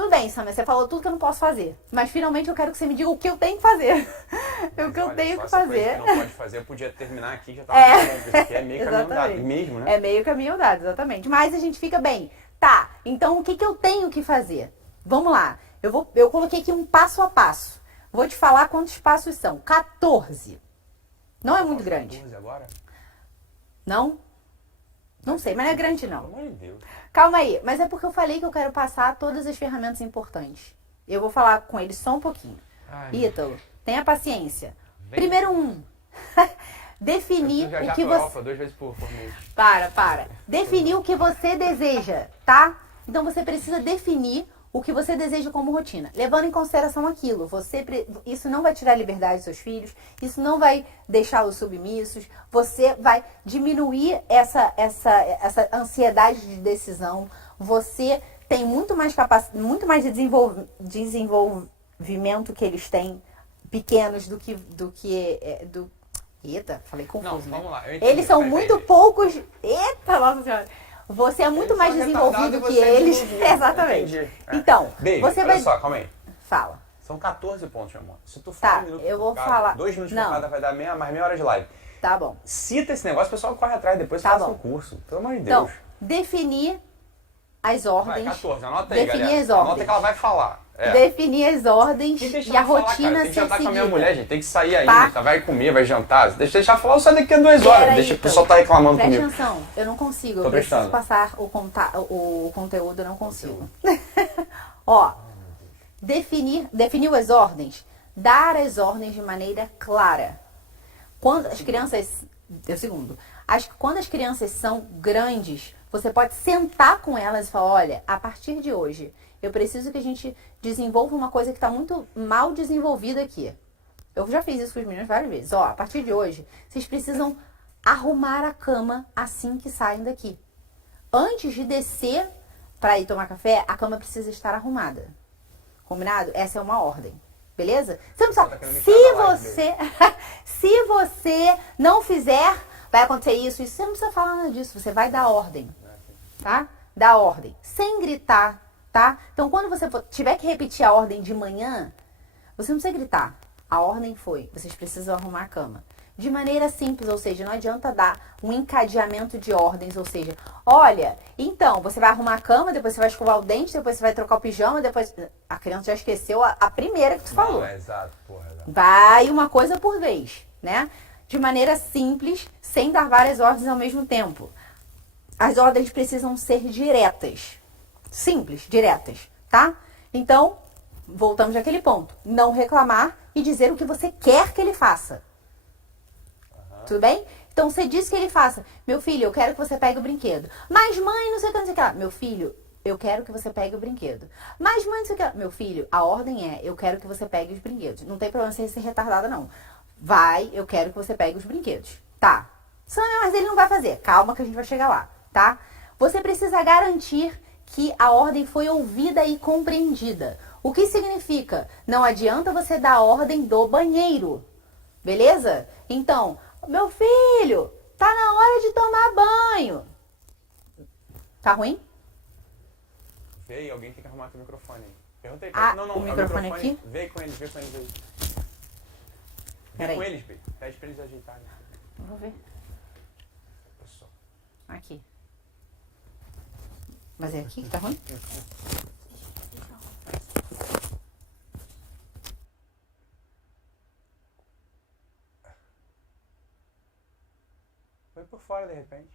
Tudo bem, Sam, você falou tudo que eu não posso fazer. Mas finalmente eu quero que você me diga o que eu tenho que fazer. O que eu tenho que fazer. Não pode fazer, eu podia terminar aqui, já tava bom. Isso aqui é meio caminho andado mesmo, né? É meio caminho andado, exatamente. Mas a gente fica bem. Tá, então o que eu tenho que fazer? Vamos lá. Eu coloquei aqui um passo a passo. Vou te falar quantos passos são. 14. Não é muito grande. 14 agora? Não? Não sei, mas não é grande não. Pelo amor de Deus. Calma aí, mas é porque eu falei que eu quero passar todas as ferramentas importantes. Eu vou falar com eles só um pouquinho. Ítalo, tenha paciência. Primeiro definir o que você... Europa, 2 vezes por mês. Para. Definir o que você deseja, tá? Então você precisa definir o que você deseja como rotina, levando em consideração aquilo. Isso não vai tirar a liberdade dos seus filhos, isso não vai deixá-los submissos, você vai diminuir essa ansiedade de decisão, você tem muito mais desenvolvimento que eles têm, pequenos Eita, falei confuso, não, vamos lá. Eles são muito poucos... Eita, nossa senhora! Você é muito mais desenvolvido que eles. Exatamente. Entendi. Então, Beijo, você olha só, calma aí. Fala. São 14 pontos, meu amor. Se tu falar Tá, 1 minuto eu vou por cada, falar. 2 minutos Não. por cada, vai dar mais meia hora de live. Tá bom. Cita esse negócio, o pessoal corre atrás, depois Tá faça bom. um curso. Pelo amor de Então, Deus. definir as Vai, ordens. 14, anota aí, definir galera. as ordens. Anota que ela vai falar. Definir as ordens Deixa e a ela falar, rotina cara. Tem que ser jantar com a minha seguida. mulher, gente. Tem que sair Tá. ainda. Vai comer, vai jantar. Deixa ela falar, eu saio daqui a 2 horas. Pera aí, Deixa o então. pessoal tá reclamando Presta comigo. atenção, eu não consigo. Tô Eu preciso prestando. passar o conteúdo, eu não consigo. Ó, definiu as ordens, dar as ordens de maneira clara. Quando as crianças... É o segundo. Quando as crianças são grandes, você pode sentar com elas e falar, olha, a partir de hoje, eu preciso que a gente desenvolva uma coisa que está muito mal desenvolvida aqui. Eu já fiz isso com os meninos várias vezes. Ó, a partir de hoje, vocês precisam arrumar a cama assim que saem daqui. Antes de descer para ir tomar café, a cama precisa estar arrumada. Combinado? Essa é uma ordem. Beleza? Você não precisa... Se você não fizer, vai acontecer isso. Você não precisa falar nada disso. Você vai dar ordem. Tá? Dá ordem. Sem gritar, tá? Então, quando você tiver que repetir a ordem de manhã, você não precisa gritar. A ordem foi, vocês precisam arrumar a cama. De maneira simples, ou seja, não adianta dar um encadeamento de ordens, ou seja, olha, então, você vai arrumar a cama, depois você vai escovar o dente, depois você vai trocar o pijama, depois... A criança já esqueceu a primeira que tu falou. Exato, porra. Vai uma coisa por vez, né? De maneira simples, sem dar várias ordens ao mesmo tempo. As ordens precisam ser diretas. Simples, diretas, tá? Então, voltamos àquele ponto. Não reclamar e dizer o que você quer que ele faça. Tudo bem? Então, você diz que ele faça. Meu filho, eu quero que você pegue o brinquedo. Mas, mãe, não sei o que, não sei o que lá. Meu filho, eu quero que você pegue o brinquedo. Mas, mãe, não sei o que lá. Meu filho, a ordem é, eu quero que você pegue os brinquedos. Não tem problema você ser retardada, não. Vai, eu quero que você pegue os brinquedos. Tá. Mas ele não vai fazer. Calma que a gente vai chegar lá, tá? Você precisa garantir que a ordem foi ouvida e compreendida. O que significa? Não adianta você dar a ordem do banheiro. Beleza? Então, meu filho, tá na hora de tomar banho. Tá ruim? Vê, alguém tem que arrumar teu microfone aí. Perguntei. Não, o microfone aqui? Vê com eles aí. Peraí. Vê com eles, Bê. Pede pra eles ajeitarem. Vou ver. Pessoal. Aqui. Mas é aqui que tá ruim? Foi por fora, de repente.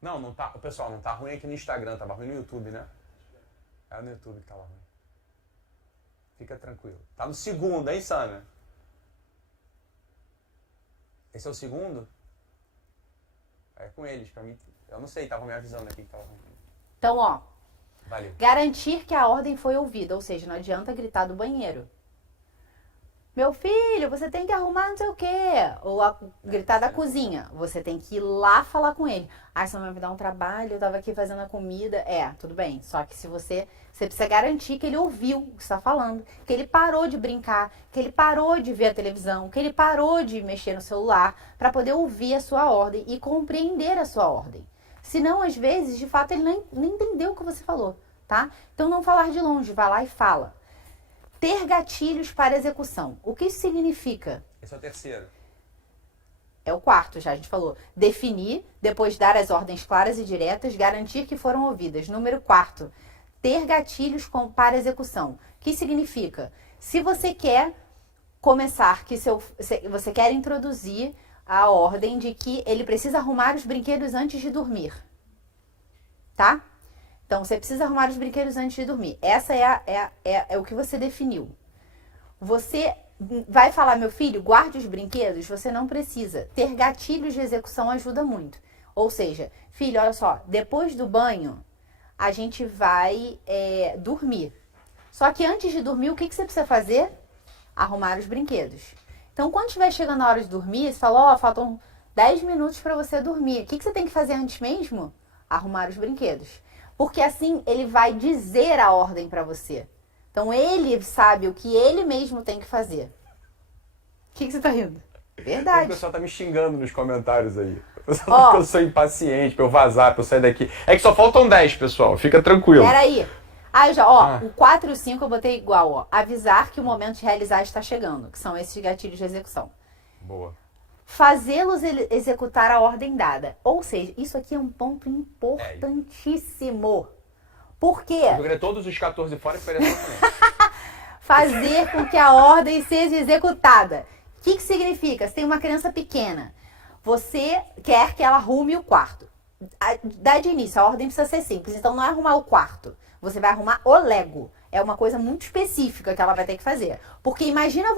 Não tá... Pessoal, não tá ruim aqui no Instagram, tava ruim no YouTube, né? Era no YouTube que tava ruim. Fica tranquilo. Tá no segundo, hein, Sâmia? Esse é o segundo? É com eles, pra mim. Eu não sei, tava me avisando aqui que tava ruim. Então, ó. Valeu. Garantir que a ordem foi ouvida, ou seja, não adianta gritar do banheiro. Meu filho, você tem que arrumar não sei o quê. Ou gritar da cozinha. Você tem que ir lá falar com ele. Ai, sua mãe vai dar um trabalho, eu tava aqui fazendo a comida. É, tudo bem. Só que se você precisa garantir que ele ouviu o que você tá falando. Que ele parou de brincar. Que ele parou de ver a televisão. Que ele parou de mexer no celular. Para poder ouvir a sua ordem e compreender a sua ordem. Senão, às vezes, de fato, ele nem entendeu o que você falou, tá? Então, não falar de longe, vai lá e fala. Ter gatilhos para execução. O que isso significa? Esse é o terceiro. É o quarto, já a gente falou. Definir, depois dar as ordens claras e diretas, garantir que foram ouvidas. Número 4, ter gatilhos para execução. O que significa? Se você quer começar, você quer introduzir a ordem de que ele precisa arrumar os brinquedos antes de dormir. Tá? Então, você precisa arrumar os brinquedos antes de dormir. Essa é o que você definiu. Você vai falar, meu filho, guarde os brinquedos? Você não precisa. Ter gatilhos de execução ajuda muito. Ou seja, filho, olha só, depois do banho, a gente vai dormir. Só que antes de dormir, o que você precisa fazer? Arrumar os brinquedos. Então, quando estiver chegando a hora de dormir, você fala, ó, faltam 10 minutos para você dormir. O que você tem que fazer antes mesmo? Arrumar os brinquedos. Porque assim, ele vai dizer a ordem para você. Então, ele sabe o que ele mesmo tem que fazer. O que você tá rindo? Verdade. O pessoal tá me xingando nos comentários aí. O pessoal fala que eu sou impaciente, pra eu vazar, pra eu sair daqui. É que só faltam 10, pessoal. Fica tranquilo. Peraí. O 4 e o 5 eu botei igual, ó. Avisar que o momento de realizar está chegando, que são esses gatilhos de execução. Boa. Fazê-los executar a ordem dada. Ou seja, isso aqui é um ponto importantíssimo. Por quê? Eu queria todos os 14 fora e ficaria só também. Fazer com que a ordem seja executada. O que significa? Se tem uma criança pequena, você quer que ela arrume o quarto. Dá de início, a ordem precisa ser simples. Então, não é arrumar o quarto. Você vai arrumar o Lego. É uma coisa muito específica que ela vai ter que fazer. Porque imagina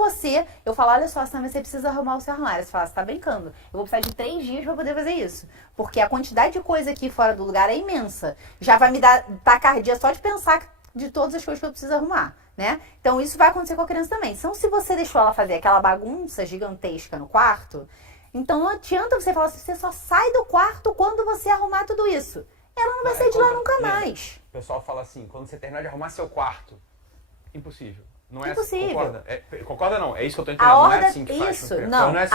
eu falar, olha só, Sam, você precisa arrumar o seu armário. Você fala, você tá brincando. Eu vou precisar de 3 dias para poder fazer isso. Porque a quantidade de coisa aqui fora do lugar é imensa. Já vai me dar taquicardia só de pensar de todas as coisas que eu preciso arrumar, né? Então, isso vai acontecer com a criança também. Então, se você deixou ela fazer aquela bagunça gigantesca no quarto, então não adianta você falar assim, você só sai do quarto quando você arrumar tudo isso. Ela não vai sair de lá nunca mais. O pessoal fala assim, quando você terminar de arrumar seu quarto, impossível. Não é impossível. Assim, concorda? Concorda não? É isso que eu tô entendendo. Não é assim que faz. Isso, não. É assim.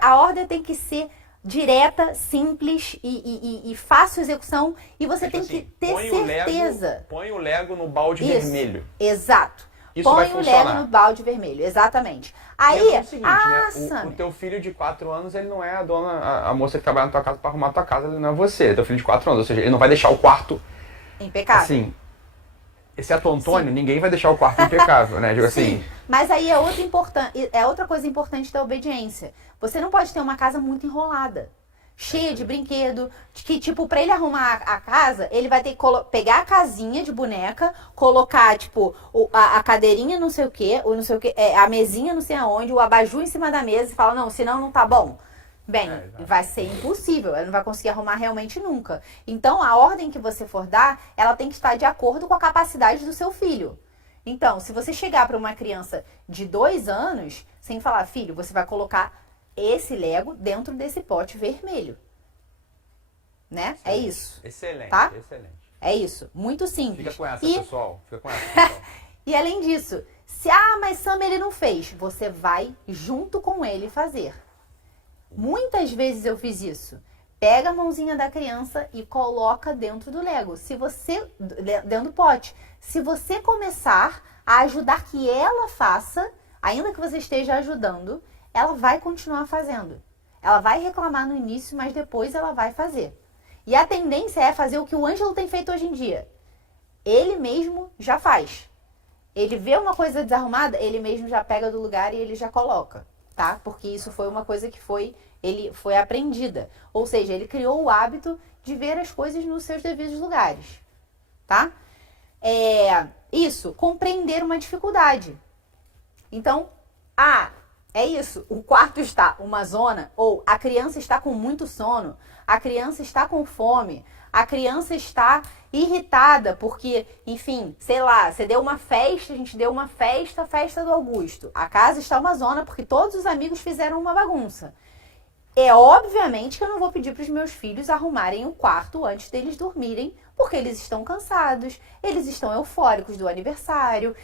A ordem tem que ser direta, simples e fácil execução. E você tem que ter certeza. Põe o Lego no balde vermelho. Exato. Isso vai funcionar. Põe o Lego no balde vermelho, exatamente. Aí, é o seguinte, né? O teu filho de 4 anos, ele não é a dona, a moça que trabalha na tua casa pra arrumar a tua casa, ele não é você, é teu filho de 4 anos. Ou seja, ele não vai deixar o quarto impecável. Assim, exceto o Antônio, ninguém vai deixar o quarto impecável, né? Digo assim. Mas aí é outra coisa importante da obediência. Você não pode ter uma casa muito enrolada. Cheia de brinquedo, que tipo, pra ele arrumar a casa, ele vai ter que pegar a casinha de boneca, colocar, tipo, a cadeirinha não sei o quê, a mesinha não sei aonde, o abajur em cima da mesa e fala, não, senão não tá bom. Bem, vai ser impossível, ela não vai conseguir arrumar realmente nunca. Então, a ordem que você for dar, ela tem que estar de acordo com a capacidade do seu filho. Então, se você chegar para uma criança de 2 anos, sem falar, filho, você vai colocar esse Lego dentro desse pote vermelho. Né? Excelente. É isso. Excelente, tá? Excelente. É isso. Muito simples. Fica com essa, pessoal. Fica com essa, pessoal. E além disso, mas Sam, ele não fez. Você vai junto com ele fazer. Muitas vezes eu fiz isso. Pega a mãozinha da criança e coloca dentro do Lego. Dentro do pote. Se você começar a ajudar que ela faça, ainda que você esteja ajudando, ela vai continuar fazendo. Ela vai reclamar no início, mas depois ela vai fazer. E a tendência é fazer o que o Ângelo tem feito hoje em dia. Ele mesmo já faz. Ele vê uma coisa desarrumada, ele mesmo já pega do lugar e ele já coloca, tá? Porque isso foi uma coisa que foi aprendida. Ou seja, ele criou o hábito de ver as coisas nos seus devidos lugares, tá? Isso, compreender uma dificuldade. Então, é isso, o quarto está uma zona, ou a criança está com muito sono, a criança está com fome, a criança está irritada porque, enfim, sei lá, você deu uma festa, a gente deu uma festa do Augusto. A casa está uma zona porque todos os amigos fizeram uma bagunça. É obviamente que eu não vou pedir para os meus filhos arrumarem o quarto antes deles dormirem, porque eles estão cansados, eles estão eufóricos do aniversário,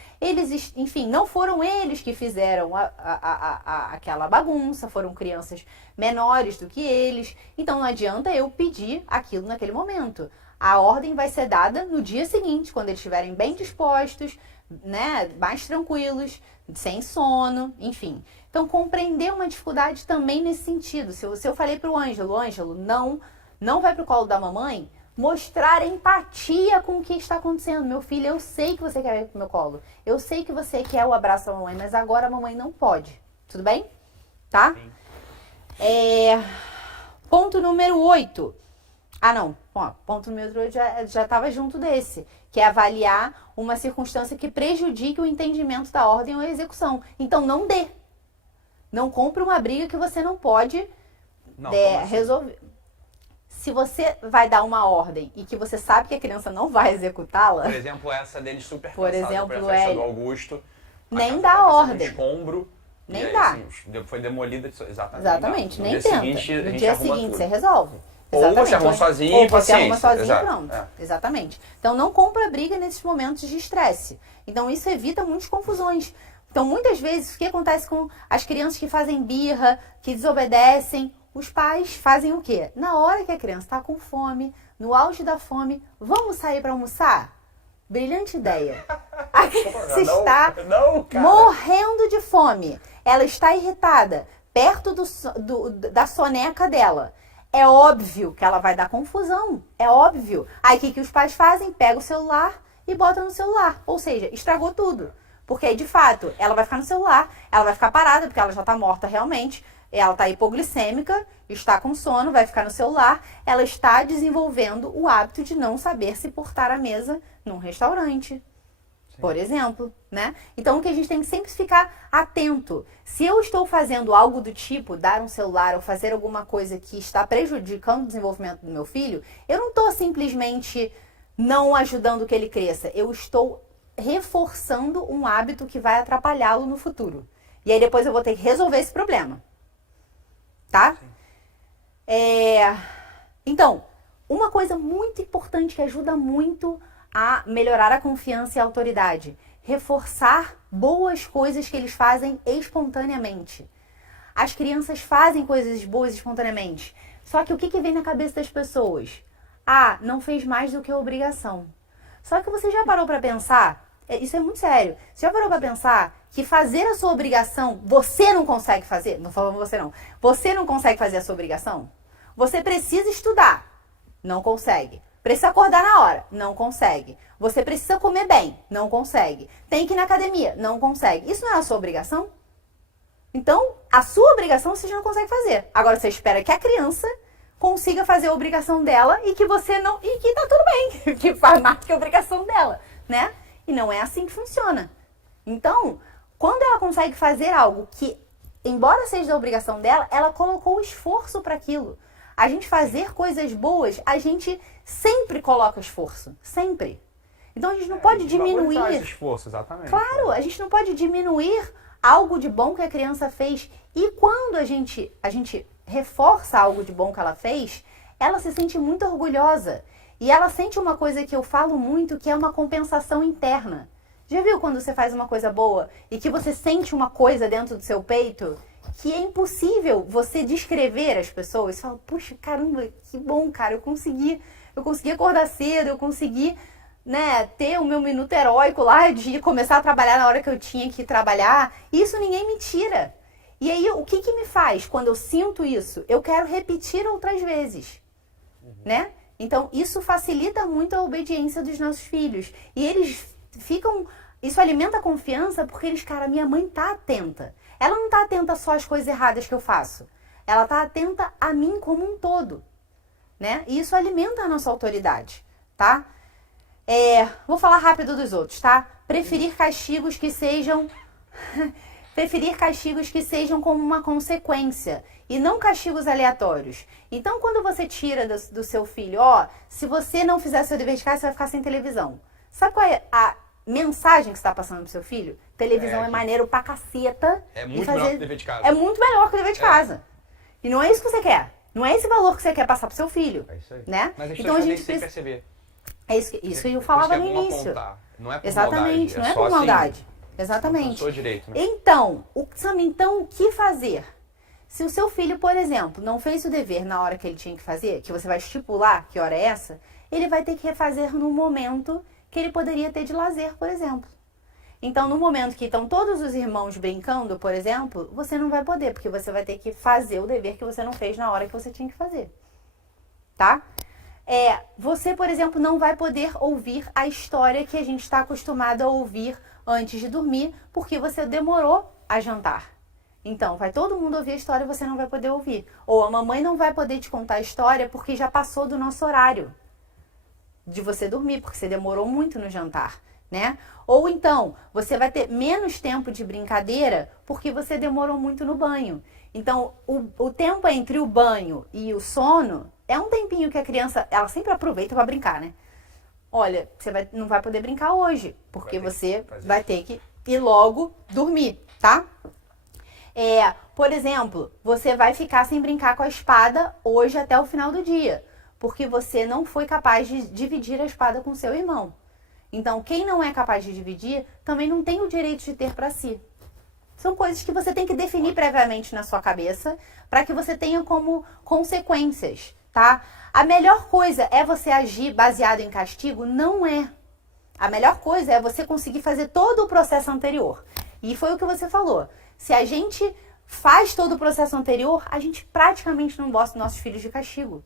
enfim, não foram eles que fizeram aquela bagunça, foram crianças menores do que eles, então não adianta eu pedir aquilo naquele momento. A ordem vai ser dada no dia seguinte, quando eles estiverem bem dispostos, né, mais tranquilos, sem sono, enfim. Então, compreender uma dificuldade também nesse sentido. Se eu falei para o Ângelo, não vai para o colo da mamãe, mostrar empatia com o que está acontecendo. Meu filho, eu sei que você quer ir pro meu colo. Eu sei que você quer o abraço da mamãe, mas agora a mamãe não pode. Tudo bem? Tá? Sim. Ponto número 8. Ah, não. Ponto número 8 já estava junto desse. Que é avaliar uma circunstância que prejudique o entendimento da ordem ou a execução. Então, não dê. Não compre uma briga que você não pode resolver. Se você vai dar uma ordem e que você sabe que a criança não vai executá-la... Por exemplo, essa dele super Por cansada, exemplo, foi a festa do Augusto. Nem dá ordem. Escombro. Nem aí, dá. Assim, foi demolida, Exatamente, nem tenta. No dia seguinte você resolve. Ou você arruma sozinho ou e paciência. Você arruma sozinho Exato. e pronto. Exatamente. Então não compra briga nesses momentos de estresse. Então isso evita muitas confusões. Então muitas vezes o que acontece com as crianças que fazem birra, que desobedecem, os pais fazem o quê? Na hora que a criança está com fome, no auge da fome, vamos sair para almoçar? Brilhante ideia. A criança está morrendo de fome. Ela está irritada, perto da soneca dela. É óbvio que ela vai dar confusão. É óbvio. Aí o que os pais fazem? Pega o celular e bota no celular. Ou seja, estragou tudo. Porque aí, de fato, ela vai ficar no celular, ela vai ficar parada, porque ela já está morta realmente. Ela está hipoglicêmica, está com sono, vai ficar no celular. Ela está desenvolvendo o hábito de não saber se portar à mesa num restaurante, por exemplo, né? Então, o que a gente tem que sempre ficar atento. Se eu estou fazendo algo do tipo, dar um celular ou fazer alguma coisa que está prejudicando o desenvolvimento do meu filho, eu não estou simplesmente não ajudando que ele cresça. Eu estou reforçando um hábito que vai atrapalhá-lo no futuro. E aí depois eu vou ter que resolver esse problema. Tá? Então, uma coisa muito importante que ajuda muito a melhorar a confiança e a autoridade. Reforçar boas coisas que eles fazem espontaneamente. As crianças fazem coisas boas espontaneamente. Só que o que vem na cabeça das pessoas? Ah, não fez mais do que a obrigação. Só que você já parou para pensar, isso é muito sério, você já parou para pensar que fazer a sua obrigação, você não consegue fazer? Não falando você não. Você não consegue fazer a sua obrigação? Você precisa estudar. Não consegue. Precisa acordar na hora. Não consegue. Você precisa comer bem. Não consegue. Tem que ir na academia. Não consegue. Isso não é a sua obrigação? Então, a sua obrigação você já não consegue fazer. Agora você espera que a criança consiga fazer a obrigação dela e que você não... E que tá tudo bem. Que faz mais que a obrigação dela, né? E não é assim que funciona. Então, quando ela consegue fazer algo que, embora seja da obrigação dela, ela colocou esforço para aquilo. A gente fazer coisas boas, a gente sempre coloca esforço. Sempre. Então a gente não pode diminuir. Esse esforço, exatamente. Claro, a gente não pode diminuir algo de bom que a criança fez. E quando a gente reforça algo de bom que ela fez, ela se sente muito orgulhosa. E ela sente uma coisa que eu falo muito, que é uma compensação interna. Já viu quando você faz uma coisa boa e que você sente uma coisa dentro do seu peito que é impossível você descrever às pessoas? Você fala, puxa, caramba, que bom, cara, eu consegui acordar cedo, eu consegui, né, ter o meu minuto heróico lá de começar a trabalhar na hora que eu tinha que trabalhar. Isso ninguém me tira. E aí, o que me faz quando eu sinto isso? Eu quero repetir outras vezes, né? Então, isso facilita muito a obediência dos nossos filhos. E eles ficam... Isso alimenta a confiança porque eles, cara, minha mãe tá atenta. Ela não tá atenta só às coisas erradas que eu faço. Ela tá atenta a mim como um todo, né? E isso alimenta a nossa autoridade, tá? Vou falar rápido dos outros, tá? Preferir castigos que sejam... Preferir castigos que sejam como uma consequência e não castigos aleatórios. Então, quando você tira do seu filho, se você não fizer seu dever de casa, você vai ficar sem televisão. Sabe qual é a mensagem que você está passando pro seu filho? Televisão é maneiro pra caceta. É muito melhor que o dever de casa. É muito melhor que o dever de casa. E não é isso que você quer. Não é esse valor que você quer passar pro seu filho. É isso aí. Né? Mas então a gente sem perceber. É isso que eu falava no início. Apontar. Não é por Exatamente, maldade. não é por maldade. Assim, Exatamente. não direito, né? Então, o que fazer? Se o seu filho, por exemplo, não fez o dever na hora que ele tinha que fazer, que você vai estipular que hora é essa, ele vai ter que refazer no momento que ele poderia ter de lazer, por exemplo. Então, no momento que estão todos os irmãos brincando, por exemplo, você não vai poder, porque você vai ter que fazer o dever que você não fez na hora que você tinha que fazer. Tá? Você, por exemplo, não vai poder ouvir a história que a gente está acostumado a ouvir antes de dormir, porque você demorou a jantar. Então, vai todo mundo ouvir a história e você não vai poder ouvir. Ou a mamãe não vai poder te contar a história porque já passou do nosso horário de você dormir, porque você demorou muito no jantar, né? Ou então, você vai ter menos tempo de brincadeira porque você demorou muito no banho. Então, o tempo entre o banho e o sono é um tempinho que a criança, ela sempre aproveita para brincar, né? Olha, você não vai poder brincar hoje, porque você vai ter que ir logo dormir, tá? Por exemplo, você vai ficar sem brincar com a espada hoje até o final do dia, porque você não foi capaz de dividir a espada com seu irmão. Então, quem não é capaz de dividir, também não tem o direito de ter para si. São coisas que você tem que definir previamente na sua cabeça, para que você tenha como consequências, tá? A melhor coisa é você agir baseado em castigo? Não é. A melhor coisa é você conseguir fazer todo o processo anterior. E foi o que você falou. Se a gente faz todo o processo anterior, a gente praticamente não bota nossos filhos de castigo.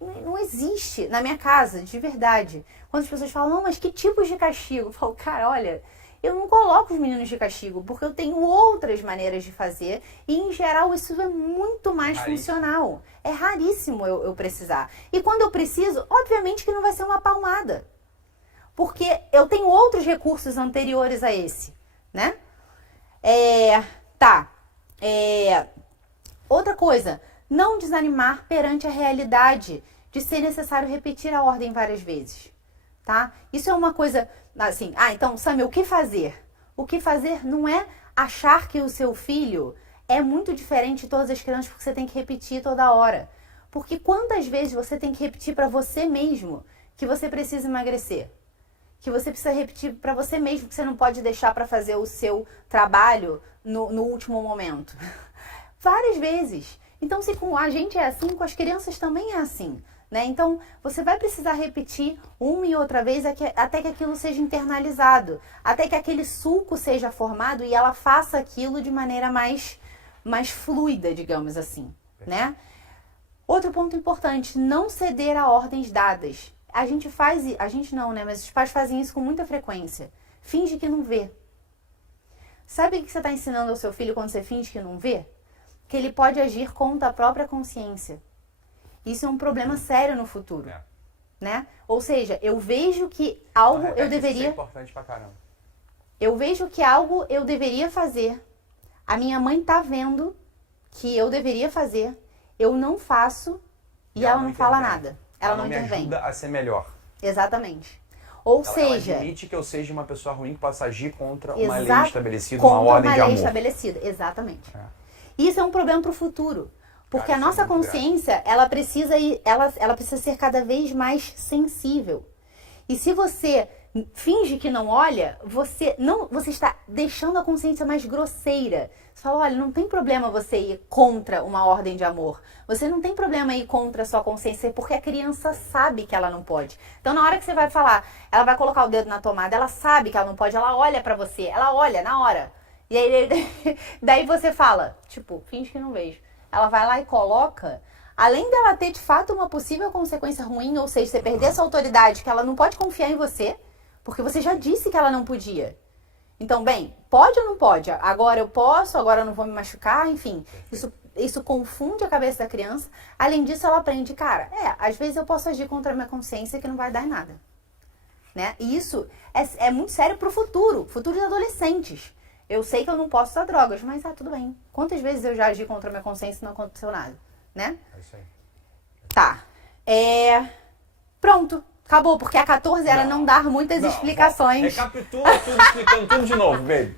Não existe na minha casa, de verdade. Quando as pessoas falam, não, mas que tipos de castigo? Eu falo, cara, olha, eu não coloco os meninos de castigo, porque eu tenho outras maneiras de fazer e, em geral, isso é muito mais funcional. É raríssimo eu precisar. E quando eu preciso, obviamente que não vai ser uma palmada. Porque eu tenho outros recursos anteriores a esse, né? Outra coisa, não desanimar perante a realidade de ser necessário repetir a ordem várias vezes, tá? Isso é uma coisa, assim, então, Sammy, o que fazer? O que fazer não é achar que o seu filho é muito diferente de todas as crianças porque você tem que repetir toda hora. Porque quantas vezes você tem que repetir para você mesmo que você precisa emagrecer? Que você precisa repetir para você mesmo que você não pode deixar para fazer o seu trabalho no último momento. Várias vezes. Então, se com a gente é assim, com as crianças também é assim, né? Então, você vai precisar repetir uma e outra vez até que aquilo seja internalizado, até que aquele sulco seja formado e ela faça aquilo de maneira mais fluida, digamos assim, né? Outro ponto importante, não ceder a ordens dadas. A gente não, né? Mas os pais fazem isso com muita frequência. Finge que não vê. Sabe o que você está ensinando ao seu filho quando você finge que não vê? Que ele pode agir contra a própria consciência. Isso é um problema sério no futuro, né? Ou seja, eu vejo que algo eu deveria... Isso é importante pra caramba. Eu vejo que algo eu deveria fazer. A minha mãe tá vendo que eu deveria fazer. Eu não faço e ela não fala nada. Ela não intervém. Me ajuda a ser melhor. Exatamente. Ou seja... Ela admite que eu seja uma pessoa ruim que possa agir contra uma lei estabelecida, uma contra ordem de amor. Uma lei estabelecida, exatamente. Isso é um problema para o futuro. Porque a nossa consciência, ela precisa ser cada vez mais sensível. E se você finge que não olha, você está deixando a consciência mais grosseira. Você fala, olha, não tem problema você ir contra uma ordem de amor. Você não tem problema ir contra a sua consciência, porque a criança sabe que ela não pode. Então, na hora que você vai falar, ela vai colocar o dedo na tomada, ela sabe que ela não pode, ela olha pra você, ela olha na hora. E aí, daí você fala, tipo, finge que não vejo. Ela vai lá e coloca, além dela ter de fato uma possível consequência ruim, ou seja, você perder essa autoridade, que ela não pode confiar em você, porque você já disse que ela não podia. Então, bem, pode ou não pode? Agora eu posso, agora eu não vou me machucar, enfim. Isso confunde a cabeça da criança. Além disso, ela aprende, cara, às vezes eu posso agir contra a minha consciência que não vai dar em nada. Né? E isso é muito sério pro futuro dos adolescentes. Eu sei que eu não posso usar drogas, mas tudo bem. Quantas vezes eu já agi contra a minha consciência e não aconteceu nada, né? É isso aí. Tá. Pronto. Acabou, porque a 14 era não dar muitas explicações. Recapitula tudo, explicando tudo de novo, baby.